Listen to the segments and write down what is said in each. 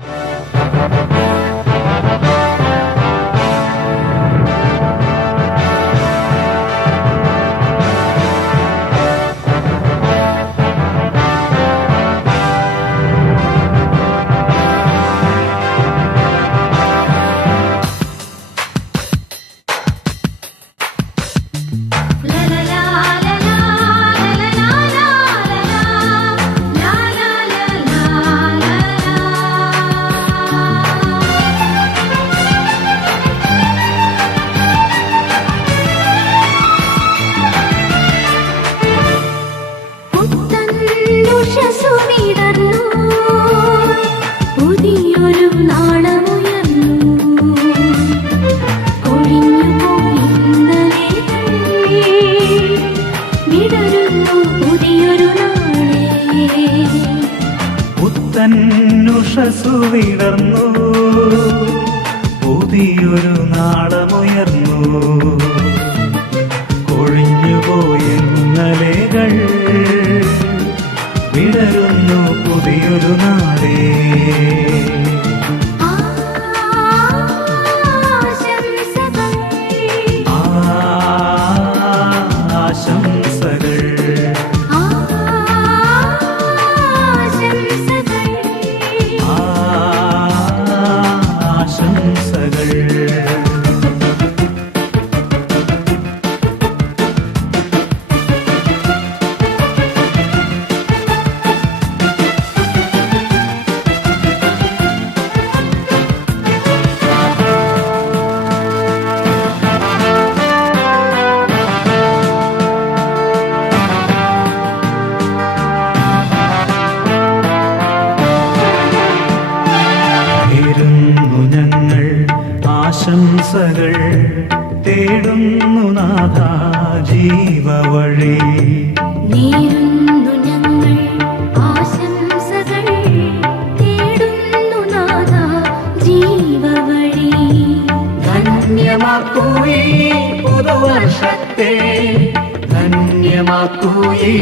Bye. പുത്തന്നുഷസു വിടർന്നു പുതിയൊരു നാളമുയർന്നു. കൊഴിഞ്ഞുപോയെന്നലേകൾ ആശംസകൾ തേടുന്നു നാഥ ജീവ വഴി ഞങ്ങൾ ആശംസകൾ തേടുന്നു നാഥ ജീവവഴി. ധന്യമാക്കൂ ഈ പുതുവർഷത്തെ ധന്യമാക്കൂ ഈ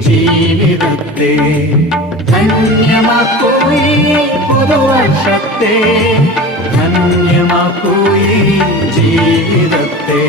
ജീവിതത്തെ. ധന്യമാക്കൂ പുതുവർഷത്തെ. ധന്യമാക്കൂ ജീവിതത്തെ.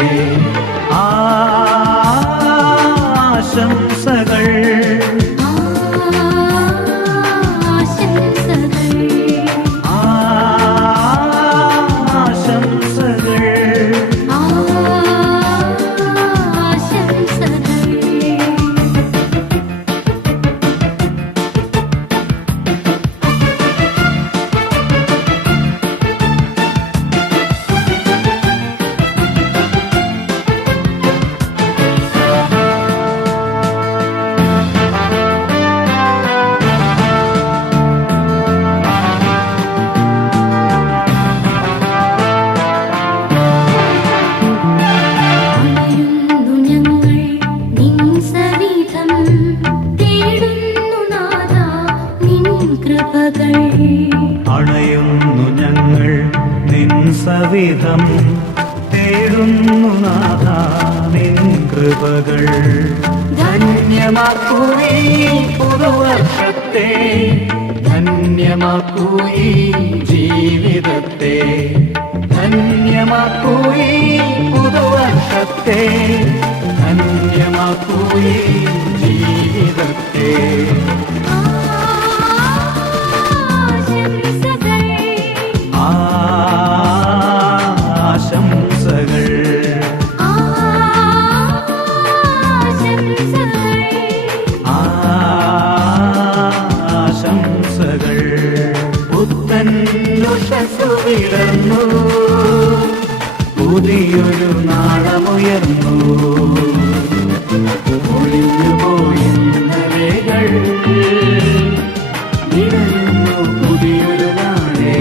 സവിധം തേടുന്നു നാഥ കൃപകൾ. ധന്യമാക്കൂ പുതുവർഷത്തെ ധന്യമാക്കൂ ജീവിതത്തെ ധന്യമാക്കൂ പുതുവർഷത്തെ ധന്യമാക്കൂ ഈ വിടർന്നു പുതിയൊരു നാളമുയർന്നു. ഒളിഞ്ഞു പോയി നിരന്നു പുതിയൊരു നാളേ.